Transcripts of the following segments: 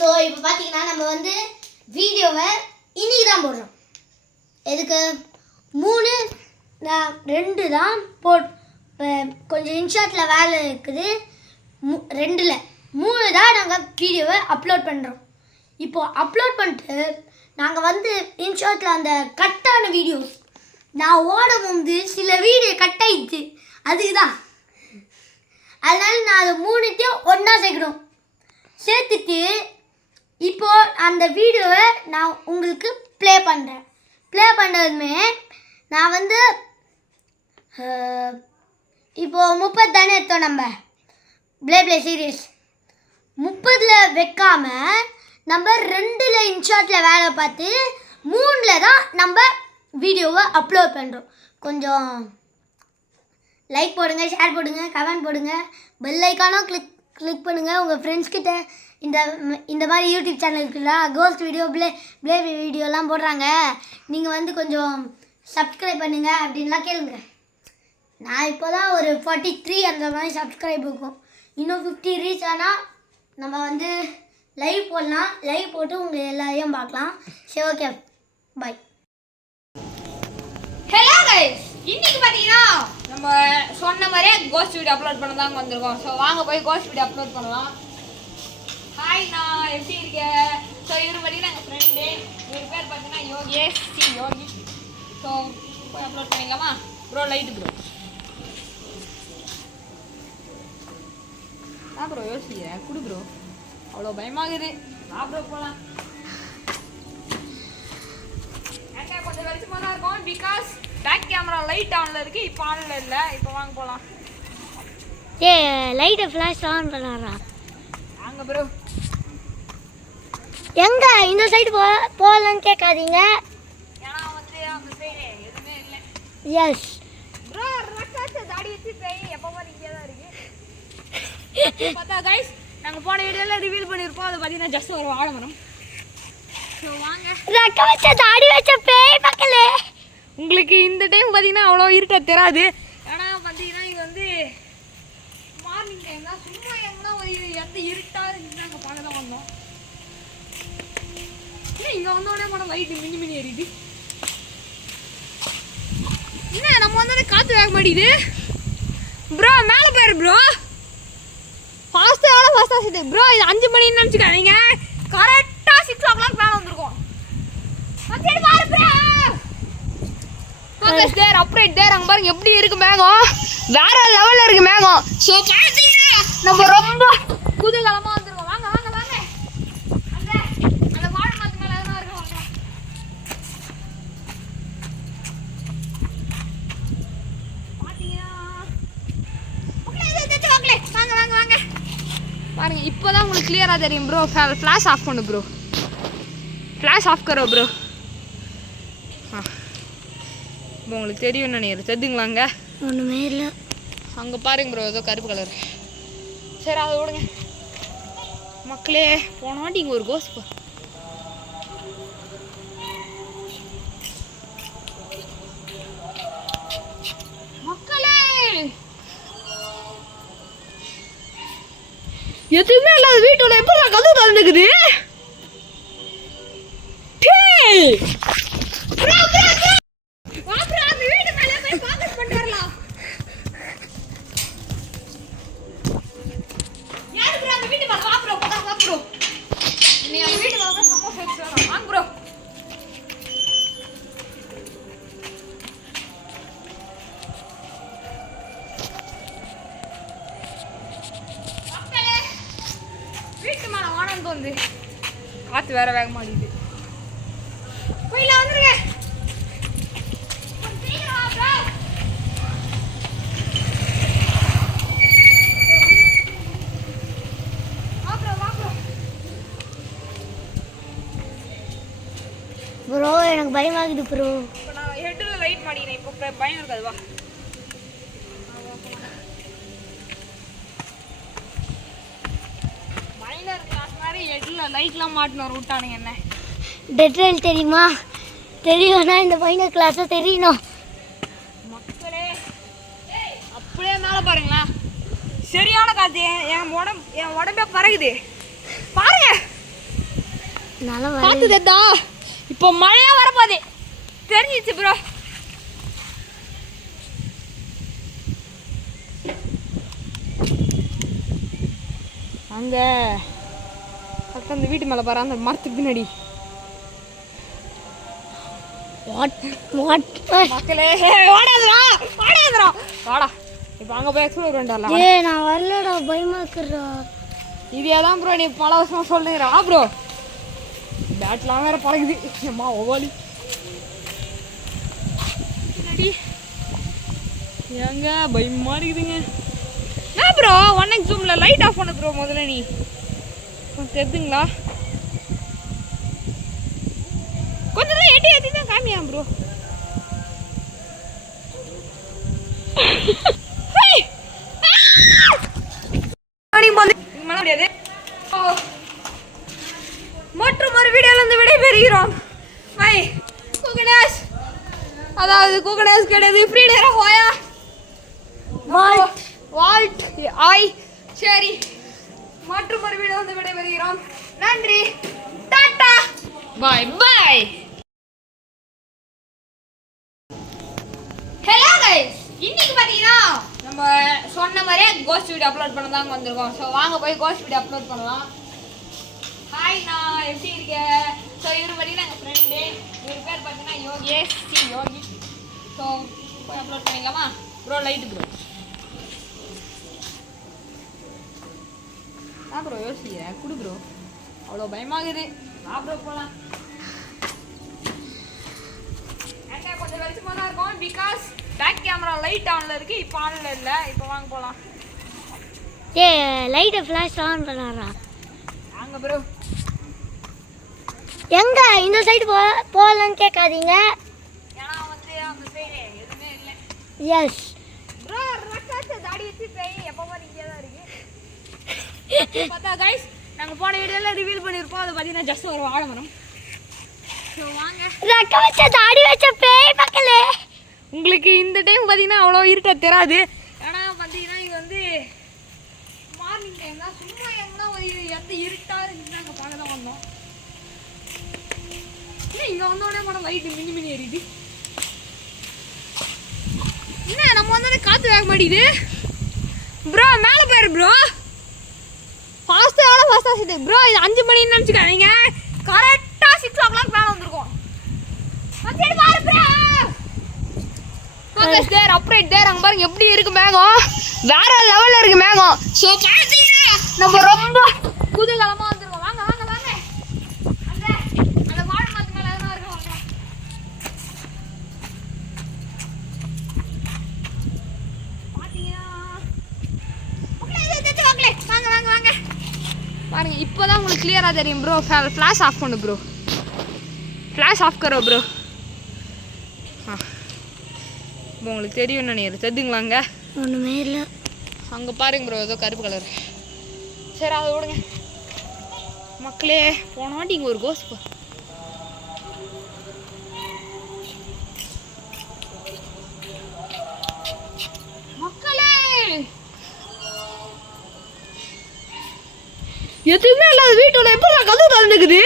So இப்போ பார்த்தீங்கன்னா நம்ம வந்து வீடியோவை இன்னைக்கு தான் போடுறோம். எதுக்கு 2 தான் கொஞ்சம் இன்ஷாட்டில் வேலை இருக்குது. 2ல் 3 தான் நாங்கள் வீடியோவை அப்லோட் பண்ணுறோம். இப்போது அப்லோட் பண்ணிட்டு நாங்கள் வந்து இன்ஷாட்டில் அந்த கட்டான வீடியோஸ் நான் ஓடும் போது சில வீடியோ கட் ஆயிடுச்சு. அதுக்கு தான் அதனால நான் அதை 3த்தையும் ஒன்றா சேர்த்துட்டு இப்போது அந்த வீடியோவை நான் உங்களுக்கு ப்ளே பண்ணுறேன். ப்ளே பண்ணுறதுமே நான் வந்து இப்போது 30 தானே எடுத்தோம் நம்ம ப்ளே சீரியஸ் 30ல் வைக்காமல் நம்ம 2ல் இன்ஷாட்டில் வேலை பார்த்து 3ல் தான் நம்ம வீடியோவை அப்லோட் பண்ணுறோம். கொஞ்சம் லைக் போடுங்க, ஷேர் போடுங்க, கமெண்ட் போடுங்க, பெல் ஐக்கானும் கிளிக் பண்ணுங்கள். உங்கள் ஃப்ரெண்ட்ஸ்கிட்ட இந்த மாதிரி யூடியூப் சேனல் இருக்குல்ல, கோஸ்ட் வீடியோ ப்ளே வீடியோலாம் போடுறாங்க, நீங்கள் வந்து கொஞ்சம் சப்ஸ்கிரைப் பண்ணுங்கள் அப்படின்லாம் கேளுங்க. நான் இப்போ தான் ஒரு 43 அந்த மாதிரி சப்ஸ்கிரைப் இருக்கும். இன்னும் 50 ரீச் ஆனால் நம்ம வந்து லைவ் போடலாம். லைவ் போட்டு உங்கள் எல்லாரையும் பார்க்கலாம். சரி, ஓகே, பாய். ஹலோ கைஸ், இன்னைக்கு பார்த்தீங்கன்னா நம்ம சொன்ன மாதிரியே கோஸ்ட் வீடியோ அப்லோட் பண்ண தாங்க வந்திருக்கோம். ஸோ வாங்க போய் கோஸ்ட் வீடியோ அப்லோட் பண்ணலாம். ஹாய்ண்ணா, எப்படி இருக்க? ஸோ இவர் பார்த்தீங்கன்னா எங்கள் ஃப்ரெண்டு, இவர் பேர் பார்த்தீங்கன்னா யோகி. ஸோ போய் அப்லோட் பண்ணிக்கலாமா ப்ரோ? லைட்டு ப்ரோ ப்ரோ யோசிக்கிறேன், குடு ப்ரோ, அவ்வளோ பயமாகுது. ப்ரோ போகலாம். கொஞ்சம் வெளிச்சமாக தான் இருக்கும், பிகாஸ் பேக் கேமரா லைட் ஆனில் இருக்குது. இப்போ ஆனில் இல்லை. இப்போ வாங்க போகலாம். லைட்டை ஃப்ளாஷ் ஆன் பண்ணாரா? வாங்க ப்ரோ. எங்க இந்த சைடு போகலான்னு கேட்காதீங்க, ஏன்னா வந்து அந்த சைடு எதுவுமே இல்லை. எஸ் ப்ரோ, ரக்காச்சு தாடி வச்சு பேய் எப்போ மாதிரி இங்கே தான் இருக்குது. பார்த்தா கைஸ், நாங்கள் போன வீடியோவில் ரிவீல் பண்ணியிருப்போம். அதை பார்த்தீங்கன்னா ஜஸ்ட் ஒரு வாழை மரம். ஸோ வாங்க. ரக்க வச்ச தாடி வச்ச பேய் மக்களே, உங்களுக்கு இந்த டைம் பார்த்தீங்கன்னா அவ்வளோ இருட்டாக தெரியாது. ஏன்னா பார்த்தீங்கன்னா இது வந்து மார்னிங் டைம் தான். சும்மா எங்கன்னா ஒரு எந்த இருட்டாக இருக்குது நாங்கள் பார்க்க தான் வந்தோம். ஏன்னா இங்கே வந்தோடனே போனால் லைட்டு மினி எரியுது. என்ன நம்ம வந்தோடனே காற்று வேக மாட்டேங்குது ப்ரோ. மேலே போயிரு ப்ரோ, ஃபாஸ்ட்டாக சுற்று ப்ரோ. இது 5 மணின்னு நினச்சிக்காதீங்க, கரெக்டாக 6 o'clock மேலே வந்திருக்கோம். சரி பாரு ப்ரோ, ஃபோக்கஸ் தேர், அப்ரைட் தேர். அங்கே பாருங்க எப்படி இருக்கு மேகம், வேற லெவலில் இருக்கு மேகம். ஸோ பார்த்தீங்கன்னா நம்ம ரொம்ப குதூகலமாக வந்துருக்கோம். வாங்க வாங்க வாங்க, அந்த வாழை மரத்து மேலே எதுனா இருக்கு. பார்த்தீங்கன்னா வாங்க வாங்க வாங்க பாருங்க. இப்போதான் உங்களுக்கு கிளியராக தெரியும் ப்ரோ. ஃப்ளாஷ் ஆஃப் பண்ணு ப்ரோ, ஃப்ளாஷ் ஆஃப் கரோ ப்ரோ. இப்போ உங்களுக்கு தெரியும் நினைக்கிறேன். தெரிஞ்சுங்களாங்க? ஒன்றுமே இல்லை. அங்கே பாருங்க ப்ரோ, ஏதோ கருப்பு கலர். சரி அதை விடுங்க மக்களே. போன வாட்டி இங்கே ஒரு கோஸ்ட் போ. மக்களே எதுவுமே இல்லாத வீட்டுல எப்படி கதவு திறந்துக்குது? வீட்டு மேல வானம் தோந்து காத்து வேற வேக மாட்டேங்குது. போயில வந்துருங்க. ப்ரோ எனக்கு பயமாகுது ப்ரோ. இப்போ நான் ஹெட்டில் லைட் மாட்டினேன். இப்போ பயம் இருக்காது. வா மைனர் கிளாஸ் மாதிரி ஹெட்டில் லைட்லாம் மாட்டினோம் விட்டானுங்க. என்ன டெட்ரைல் தெரியுமா? தெரியும்னா இந்த மைனர் கிளாஸை தெரியணும் மக்களே. அப்படியே மேலே பாருங்களா, சரியான காற்று. என் உடம்பே பறகுது பாருங்க. நல்லா காத்து தட்டா இப்போ மழையா வரப்போகுது தெரிஞ்சிச்சு ப்ரோ. அங்க பக்கம் அந்த வீட்டு மேலே பாரு, அந்த மரத்துக்கு பின்னாடி மக்களே ஓடாதுடா ஓடாதுடா வாடா. இப்போ அங்கே போய் எக்ஸ்ப்ளோர் பண்ணிட்டு ஏய் நான் வரலடா, பயமா இருக்குடா. இதே தான் ப்ரோ நீ பல வருஷமா சொல்லுறா ப்ரோ. பேட்லாம் வேற பழகுது அம்மா ஒவாலி ஏங்க பயமா இருக்குதுங்க. என்ன ப்ரோ 1x ஜூம்ல லைட் ஆஃப் பண்ணு ப்ரோ முதல்ல. நீ தெரியுதுங்களா கொஞ்சம் தான் எட்டி ஏற்றி தான் காமியா ப்ரோ. முடியாது. மற்றும் ஒரு வீடியோல இருந்து விடைபெறுகிறோம். பை குகணேஷ், அதாவது குகணேஷ் கிடையாது ஃப்ரீடர ஹோயா வால்ட் ஐ சரி. மற்றும் ஒரு வீடியோல இருந்து விடைபெறுகிறோம். நன்றி, tata, bye bye. Hello guys, இன்னைக்கு பாத்தீங்கன்னா நம்ம சொன்ன மாதிரியே கோஸ்ட் வீடியோ அப்லோட் பண்ண தாங்க வந்திருக்கோம். ஸோ வாங்க போய் கோஸ்ட் வீடியோ அப்லோட் பண்ணலாம். ஹாய் நான் எப்படி இருக்கேன்? ஸோ இவர் பார்த்தீங்கன்னா எங்கள் ஃப்ரெண்டு, இவர் பேர் பார்த்தீங்கன்னா யோகேஷ் யோகி. ஸோ போய் அப்லோட் பண்ணிக்கலாமா ப்ரோ? லைட்டு ப்ரோ ஆ ப்ரோ யோசிக்கிறேன் குடு ப்ரோ, அவ்வளோ பயமாகுது. ஆ ப்ரோ போகலாம். எங்கே கொஞ்சம் வெளிச்சமாக தான் இருக்கும், பிகாஸ் பேக் கேமரா லைட் ஆனில் இருக்குது, இப்போ ஆனில் இல்லை. இப்போ வாங்க போகலாம். ஏ லைட்டை ஃப்ளாஷ் ஆன் பண்ணாரா? வாங்க ப்ரோ. எங்க இந்த சைடு போகலான்னு கேட்காதீங்க. ஏன்னா வந்து அந்த சைடு எதுவுமே இல்லை. எஸ் ப்ரோ ரக்காச்சு தாடி வச்சு பேய் எப்போ மாதிரி இங்கே தான் இருக்கு. பார்த்தா கைஸ் நாங்கள் போன வீடியோவில் ரிவீல் பண்ணியிருப்போம். அது பார்த்தீங்கன்னா ஜஸ்ட் ஒரு வாழை மரம். ஸோ வாங்க. ரெக்க வச்ச தாடி வச்ச பேய் மக்களே. உங்களுக்கு இந்த டைம் பார்த்தீங்கன்னா அவ்வளோ இருட்டா தெரியாது. ஏன்னா பார்த்தீங்கன்னா இது வந்து மார்னிங் டைம் தான். சும்மா எங்கன்னா ஒரு எந்த இருட்டாக இருக்குன்னு நாங்கள் பார்க்க தான் வந்தோம். இல்லை இங்கே வந்தோடனே போன லைட்டு மினி மினி எரியுது. என்ன நம்ம வந்தோடனே காற்று வேக மாட்டேங்குது ப்ரோ. மேலே போயிரு ப்ரோ. ஃபாஸ்ட்டாக எவ்வளோ ஃபாஸ்ட்டாக சுற்று ப்ரோ. இது 5 மணின்னு நினச்சிக்காதீங்க, கரெக்டாக 6 o'clock மேலே வந்திருக்கோம். சரி பாரு ப்ரோ. ஃபோக்கஸ் தேர், அப்ரைட் தேர். அங்கே பாருங்க எப்படி இருக்கு மேகம், வேற லெவலில் இருக்கு மேகம். ஸோ பார்த்தீங்கன்னா நம்ம ரொம்ப குதூகலமாக வந்துருக்கோம். வாங்க வாங்க வாங்க. அந்த அந்த வாழை மரத்து மேலே எதனா இருக்கு வாங்க. பார்த்தீங்கன்னா வாங்க வாங்க வாங்க பாருங்க. இப்போதான் உங்களுக்கு கிளியராக தெரியும் ப்ரோ. ஃப்ளாஷ் ஆஃப் பண்ணு ப்ரோ. ஃப்ளாஷ் ஆஃப் கரோ ப்ரோ. இப்போ உங்களுக்கு தெரியும் நினைக்கிறேன். தெரிஞ்சுங்களாங்க? ஒன்றுமே இல்லை. அங்கே பாருங்க ப்ரோ, ஏதோ கருப்பு கலர். சரி அதை விடுங்க மக்களே. போன வாட்டி இங்கே ஒரு கோஸ்ட் மக்களே எதுவுமே இல்லாத வீட்டுல எப்படி நான் கதவு திறந்துக்குது.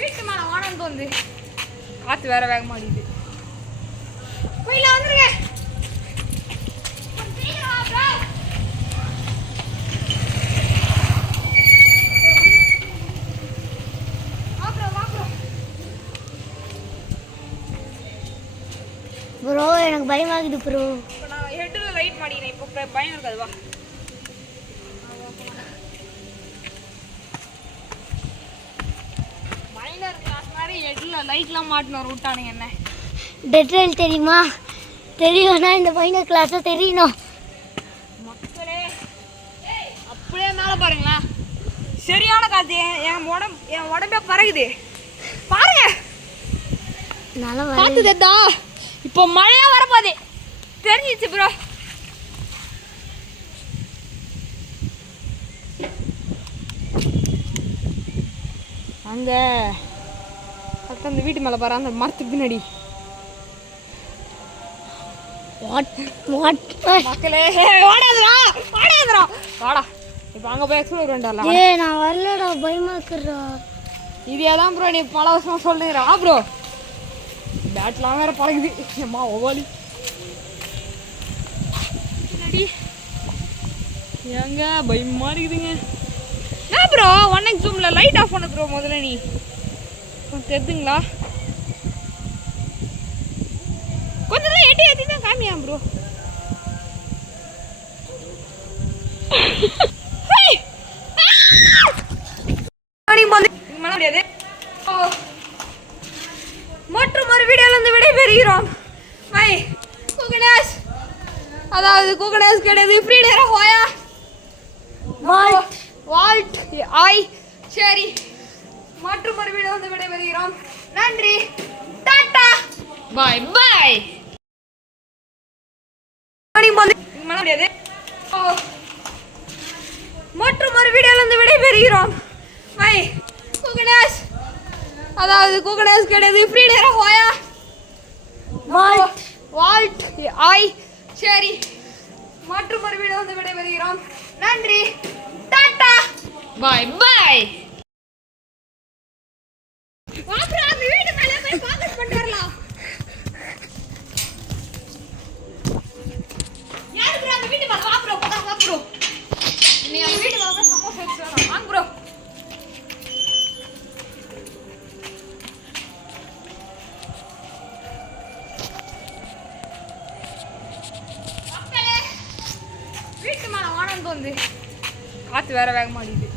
வீட்டு மேல வானந்து வந்து காத்து வேற வேக மாட்டேங்குது. போயில வந்துருங்க. ப்ரோ எனக்கு பயமாகுது ப்ரோ. இப்போ நான் ஹெட்டில் லைட் மாட்டிக்கிறேன். இப்போ பயம் இருக்காது. வா மைனர் கிளாஸ் மாதிரி ஹெட்டில் லைட்லாம் மாட்டினோம் விட்டானுங்க. என்ன டெட்ரைல் தெரியுமா? தெரியும்னா இந்த பையனை கிளாஸை தெரியணும் மக்களே. அப்படியே மேலே பாருங்களா, சரியான காற்று. என் உடம்பே பறகுது பாருங்க. நல்லா காத்து தெரிதா? இப்போ மழையா வரப்போகுது தெரிஞ்சிச்சு ப்ரோ. அங்க அந்த வீட்டு மேல பாரு, அந்த மரத்துக்கு பின்னாடி. மக்களே ஓடாதடா ஓடாதடா வாடா. இப்போ அங்க போய் எக்ஸ்ப்ளோர் பண்ணிடலாம். நான் வரலடா, பயமா இருக்குடா. இதே தான் ப்ரோ நீ பல வருஷமா சொல்லுறா ப்ரோ. பேட்லாம் வேற பழகுது. அம்மா ஓவாலி பின்னாடி ஏங்க பயமா இருக்குதுங்க. என்ன ப்ரோ 1x ஜூம்ல லைட் ஆஃப் பண்ணு ப்ரோ முதல்ல. நீ தெரிதுங்களா? கொஞ்சம் தான் எட்டி எட்டி தான் காமியா ப்ரோ. மற்றும் ஒரு வீடியோல இருந்து விடைபெறுகிறோம். பை குகனேஷ், அதாவது குகனேஷ் கிடையாது, ஃப்ரீடரா ஹோயா வால்ட் ஐ. சரி, மற்றும் ஒரு வீடியோ வந்து விடைபெறுகிறோம். நன்றி, டாடா, பை பை. மற்றும் ஒரு வீடியோல இருந்து விடைபெறுகிறோம். பை குகனேஷ், அதாவது குகனேஷ் கிடையாது, ஃப்ரீடரா ஹோயா வால்ட் ஐ. சரி, மற்றும் ஒரு வீடியோ வந்து விடைபெறுகிறோம். நன்றி, டாடா, பை பை. வாப்ரா அந்த வீட்டு மேல போய் ஃபோக்கஸ் பண்ணிட்டு வரலாம். யாரு ப்ரோ அந்த வீட்டு மேல? வாப்ரோ வாப்ரோ, நீ அந்த வீட்டு மேல போய் சமோசா எடுத்து வரலாம். வாங்க ப்ரோ. மக்களே வீட்டு மேல வானம் வந்து காத்து வேற வேக மாட்டேங்குது.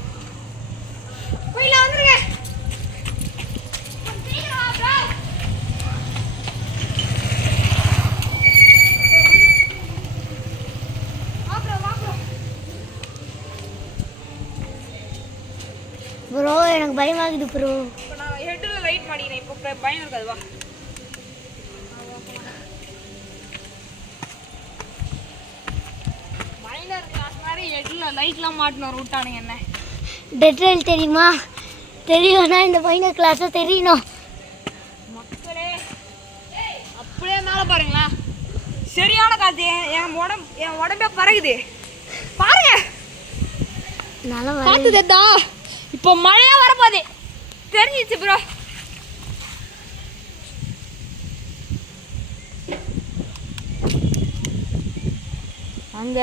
போயில வந்துருங்க. ப்ரோ எனக்கு பயமாகுது ப்ரோ. இப்போ நான் ஹெட்ல லைட் மாட்டினேன். இப்போ பயம் இருக்காது. வா மைனர் கிளாஸ் மாதிரி ஹெட்ல லைட்லாம் மாட்டினோம் விட்டானுங்க. என்ன டெட்ரைல் தெரியுமா? தெரியும்னா இந்த பையன் கிளாஸை தெரியணும். மக்களே அப்படியே மேலே பாருங்களா, சரியான காத்து. என் உடம்பே பறகுது பாருங்க. நல்லா காத்து தெரிதா? இப்போ மழையா வரப்போகுது தெரிஞ்சிச்சு ப்ரோ. அங்க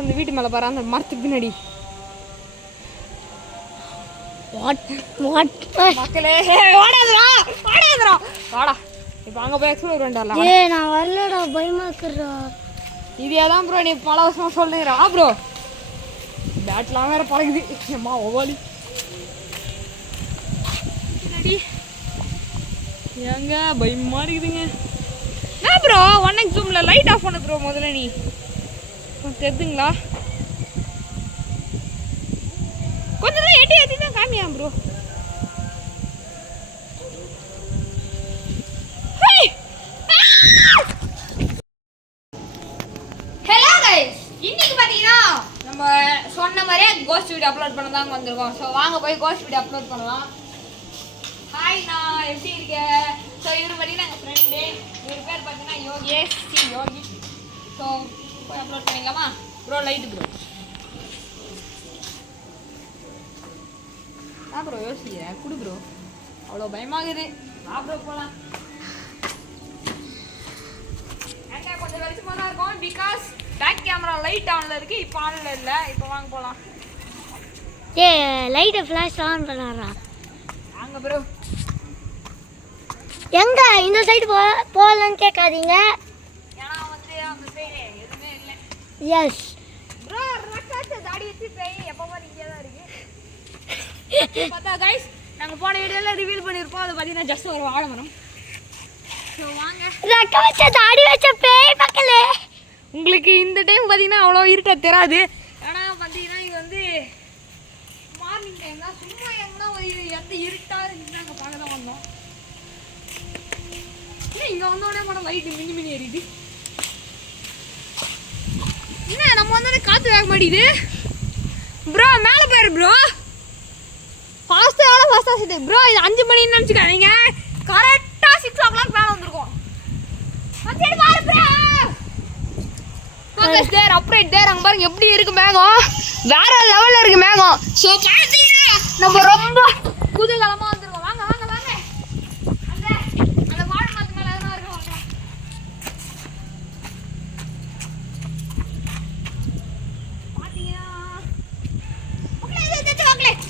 அந்த வீட்டு மேல பாரு, அந்த மரத்துக்கு பின்னாடி. மக்களே ஓடாதடா ஓடாதடா வாடா. இப்போ அங்க போய் எக்ஸ்ப்ளோர் பண்ணிடலாம். நான் வரலடா, பயமா இருக்குடா. இதே தான் ப்ரோ நீ பல வருஷமா சொல்லுறா ப்ரோ. பேட்லாம் வேற பழகுது. அம்மா ஓவாலி பின்னாடி ஏங்க பயமா இருக்குதுங்க. என்ன ப்ரோ 1x ஜூம்ல லைட் ஆஃப் பண்ணு ப்ரோ முதல்ல. நீ தெரிதுங்களா? கொஞ்சம் தான் எட்டி எட்டி தான் காமியா ப்ரோ. ஹலோ கைஸ், இன்னைக்கு பாத்தீங்கன்னா நம்ம சொன்ன மாதிரியே கோஸ்ட் வீடியோ அப்லோட் பண்ண தாங்க வந்திருக்கோம். ஸோ வாங்க போய் கோஸ்ட் வீடியோ அப்லோட் பண்ணலாம். ஹாய், நான் எப்படி இருக்கேன்? ஸோ இவர் பார்த்தீங்கன்னா எங்கள் ஃப்ரெண்டு. இவர் பேர் பார்த்தீங்கன்னா யோகேஷ் யோகி. ஸோ போய் அப்லோட் பண்ணிக்கலாமா ப்ரோ? Light bro. ப்ரோ யோசிக்கிறேன் குடு ப்ரோ. அவ்வளோ பயமாகுது. ப்ரோ போகலாம். எங்க கொஞ்சம் வெளிச்சமாக தான் இருக்கும். பிகாஸ் பேக் கேமரா லைட் ஆனில் இருக்குது. இப்போ ஆனில் இல்லை. இப்போ வாங்க போகலாம். லைட்டை ஃப்ளாஷ் ஆன் பண்ணாரா? வாங்க ப்ரோ. எங்க இந்த சைடு போகலான்னு கேட்காதீங்க. ஏன்னா வந்து அந்த சைடு எதுவுமே இல்லை. எஸ் ப்ரோ, ரக்காச்சு தாடி வச்சு பேய் எப்போ மாதிரி இங்கே தான் இருக்கு. பார்த்தா கைஸ், நாங்கள் போன வீடியோவில் ரிவீல் பண்ணியிருப்போம். அதை பார்த்தீங்கன்னா ஜஸ்ட் ஒரு வாழை மரம். ஸோ வாங்க. ரக்க வச்ச தாடி வச்ச பேய் மக்களே. உங்களுக்கு இந்த டைம் பார்த்தீங்கன்னா அவ்வளோ இருட்டாக தெரியாது. ஏன்னா பார்த்தீங்கன்னா இது வந்து மார்னிங் டைம் தான். சும்மா எங்கன்னா ஒரு எந்த இருட்டாக இருக்குன்னு நாங்கள் பார்க்க தான் வந்தோம். இங்க வந்தோடனே போன லைட் மினி மினி எரியுது. என்ன நம்ம வந்தோடனே காத்து வேக மாட்டேங்குது ப்ரோ. மேலே போயிரு ப்ரோ. ஃபாஸ்ட்டாக சுத்து ப்ரோ. இது 5 மணின்னு நினச்சிக்காதீங்க. கரெக்டாக 6 o'clock மேலே வந்திருக்கோம். சரி பாரு ப்ரோ. ஃபோக்கஸ் தேர் அப்ரைட் தேர். அங்கே பாருங்க எப்படி இருக்கு மேகம். வேற லெவலில் இருக்கு மேகம். ஸோ பார்த்தீங்கன்னா நம்ம ரொம்ப குதூகலமாக வந்திருக்கோம். வாங்க வாங்க வாங்க. அந்த வாழை மரத்து மேலே எதனா இருக்கு வாங்க. பார்த்தீங்கன்னா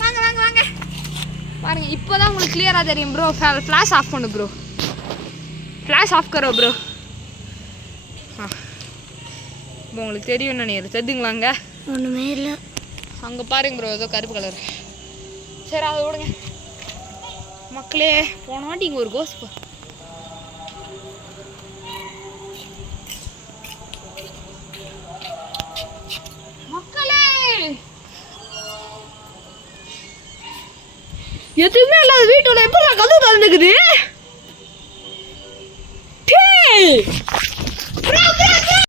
வாங்க வாங்க வாங்க பாருங்க. இப்போதான் உங்களுக்கு கிளியராக தெரியும் ப்ரோ. ஃப்ளாஷ் ஆஃப் பண்ணு ப்ரோ. ஃப்ளாஷ் ஆஃப் கரோ ப்ரோ. இப்போ உங்களுக்கு தெரியும் நினைக்கிறேன். தெரியுங்களாங்க? ஒன்றுமே இல்லை. அங்கே பாருங்க ப்ரோ ஏதோ கருப்பு கலர். சரி அதை விடுங்க மக்களே. போன வாட்டி இங்கே ஒரு கோஸ் மக்களே எதுவுமே இல்லாத வீட்டுல எப்படி கதவு திறந்துக்குது.